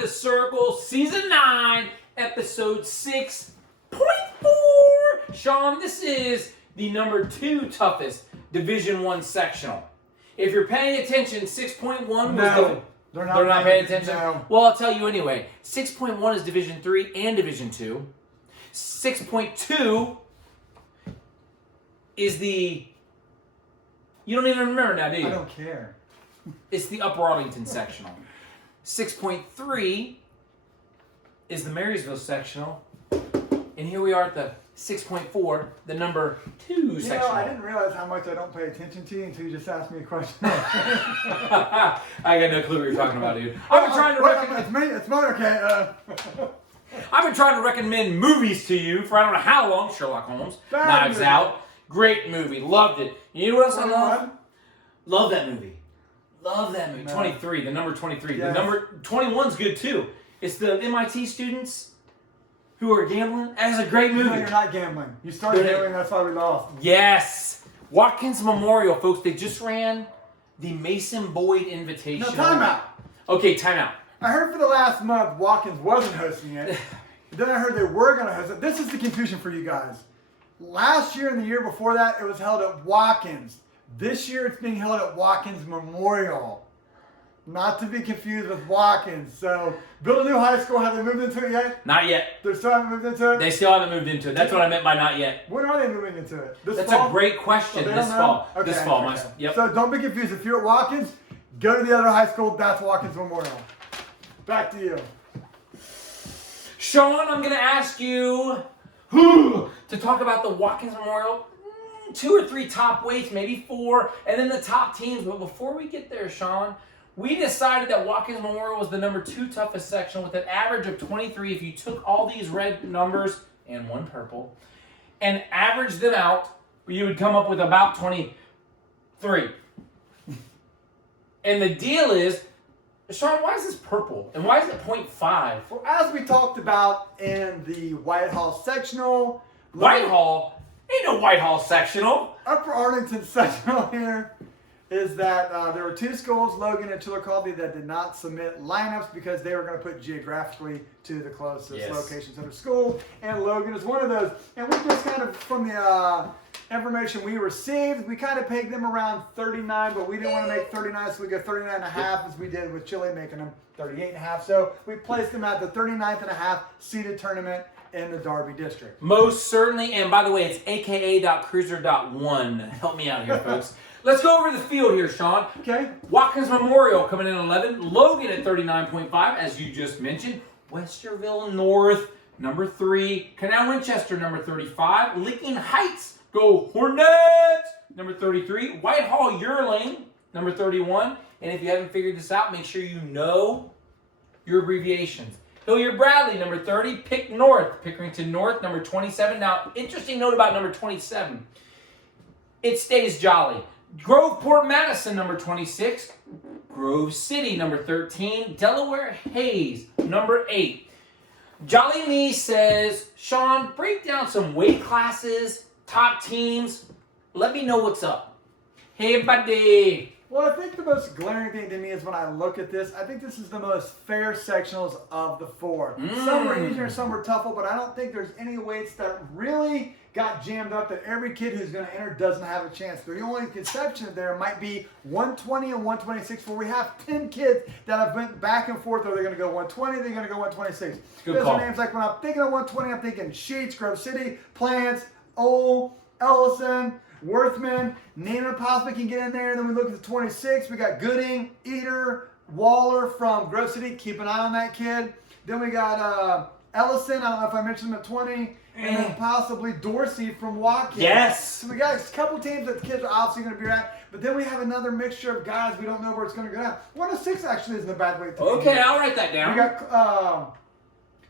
the Circle, Season 9, Episode 6.4. Sean, this is the number 2 toughest Division 1 sectional. If you're paying attention, 6.1 was No, they're not paying attention? No. Well, I'll tell you anyway. 6.1 is Division 3 and Division 2. 6.2 is the... You don't even remember now, do you? I don't care. It's the Upper Arlington sectional. 6.3 is the Marysville sectional. And here we are at the 6.4, the number 2 sectional. I didn't realize how much I don't pay attention to you until you just asked me a question. I got no clue what you're talking about, dude. I've been trying to recommend... It's me. It's mine. Okay. I've been trying to recommend movies to you for I don't know how long. Sherlock Holmes, Bad Knives movie. Out, great movie, loved it. You know what else I love? 21? Love that movie. Love that movie. No. 23, the number 23. Yes. The number 21's good too. It's the MIT students who are gambling. That is a great movie. No, you're not gambling. You started gambling. That's why we lost. Yes. Watkins Memorial, folks. They just ran the Mason Boyd Invitational. No, timeout. Okay, timeout. I heard for the last month Watkins wasn't hosting it. Then I heard they were going to host it. This is the confusion for you guys. Last year and the year before that, it was held at Watkins. This year, it's being held at Watkins Memorial. Not to be confused with Watkins. So, build a new high school. Have they moved into it yet? Not yet. They still haven't moved into it? They still haven't moved into it. That's what I meant by not yet. When are they moving into it? This That's fall? a great question. Oh, they This don't know? fall. Okay, This fall. okay. Yep. So don't be confused. If you're at Watkins, go to the other high school. That's Watkins Memorial. Back to you. Sean, I'm going to ask you to talk about the Watkins Memorial. 2 or 3 top weights, maybe 4, and then the top teams. But before we get there, Sean, we decided that Watkins Memorial was the number 2 toughest section with an average of 23. If you took all these red numbers and 1 purple and averaged them out, you would come up with about 23. And the deal is, Sean, why is this purple? And why is it 0.5? Well, as we talked about in the Whitehall sectional, Whitehall? Ain't no Whitehall sectional. Upper Arlington sectional here is that there were 2 schools, Logan and Chillicothe, that did not submit lineups because they were going to put geographically to the closest locations of their school. And Logan is one of those. And we just kind of, from the information we received, we kind of pegged them around 39, but we didn't want to make 39, so we go 39.5 as we did with Chile, making them 38.5. So we placed them at the 39.5 seeded tournament in the Darby district. Most certainly, and by the way, it's aka.cruiser.1. Help me out here, folks. Let's go over the field here, Sean. Okay. Watkins Memorial coming in at 11. Logan at 39.5, as you just mentioned. Westerville North, number 3. Canal Winchester, number 35. Licking Heights, go Hornets, number 33. Whitehall Yearling, number 31. And if you haven't figured this out, make sure you know your abbreviations. Hilliard Bradley, number 30. Pick North, Pickerington North, number 27. Now, interesting note about number 27. It stays jolly. Groveport Madison, number 26. Grove City, number 13. Delaware Hayes, number 8. Jolly Me says, Sean, break down some weight classes, top teams. Let me know what's up. Hey, buddy. Well, I think the most glaring thing to me is when I look at this, I think this is the most fair sectionals of the 4. Some were easier, some were tougher, but I don't think there's any weights that really got jammed up that every kid who's going to enter doesn't have a chance. The only conception there might be 120 and 126, where we have 10 kids that have went back and forth, or they're going to go 120, they're going to go 126. Those are names like, when I'm thinking of 120, I'm thinking Sheets, Grove City, Plants, Ole, Ellison, Worthman, Nana possibly can get in there. And then we look at the 26. We got Gooding, Eater, Waller from Grove City. Keep an eye on that kid. Then we got Ellison. I don't know if I mentioned him at 20. And then possibly Dorsey from Watkins. Yes. So we got a couple teams that the kids are obviously going to be at. But then we have another mixture of guys we don't know where it's going to go down. 106 actually isn't a bad weight to be. Okay, I'll write that down. We got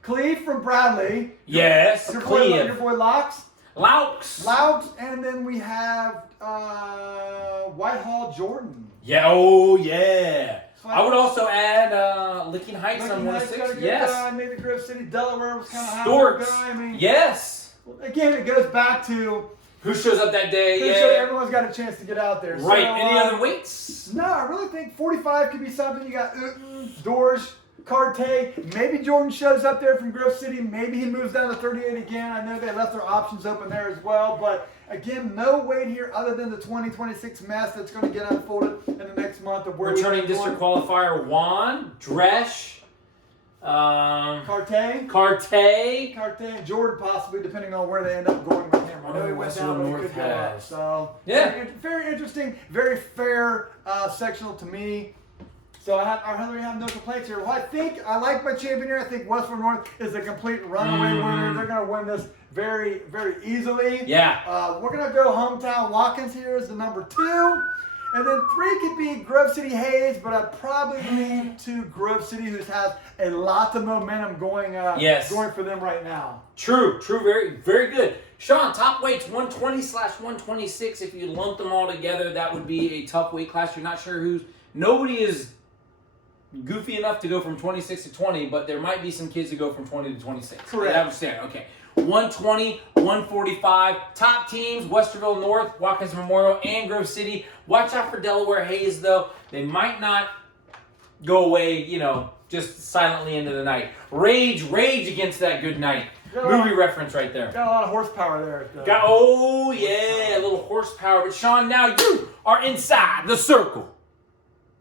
Cleve from Bradley. Yes, Your Cleve. boy Locks. Louks. And then we have Whitehall Jordan. Yeah, oh yeah. I would also add Licking Heights on 106. Yes. Guy. Maybe Grove City, Delaware was kind of high. Storks. Guy. I mean, yes. Again, it goes back to who shows up that day. Yeah. Everyone's got a chance to get out there. Right. So, any other weights? No, I really think 45 could be something. You got Uten, Dorsch, Carte, maybe Jordan shows up there from Grove City. Maybe he moves down to 38 again. I know they left their options open there as well. But again, no weight here other than the 2026 mess that's going to get unfolded in the next month of where returning district qualifier Juan, Dresch, Carte, and Jordan possibly, depending on where they end up going with him. I know he went down, but he could go up. So yeah, very interesting, very fair sectional to me. So I really have no complaints here. Well, I like my champion here. I think Westford North is a complete runaway winner. They're going to win this very, very easily. Yeah. We're going to go hometown Watkins here as the number 2. And then 3 could be Grove City Hayes, but I'd probably lean to Grove City, who has a lot of momentum going for them right now. True, very, very good. Sean, top weights 120/126. If you lump them all together, that would be a tough weight class. You're not sure who's. Nobody is goofy enough to go from 26 to 20, but there might be some kids who go from 20 to 26. Correct. I understand. Okay. 120, 145. Top teams, Westerville North, Watkins Memorial, and Grove City. Watch out for Delaware Hayes, though. They might not go away, just silently into the night. Rage against that good night. Movie reference right there. Got a lot of horsepower there. Oh, yeah, a little horsepower. But Sean, now you are inside the circle.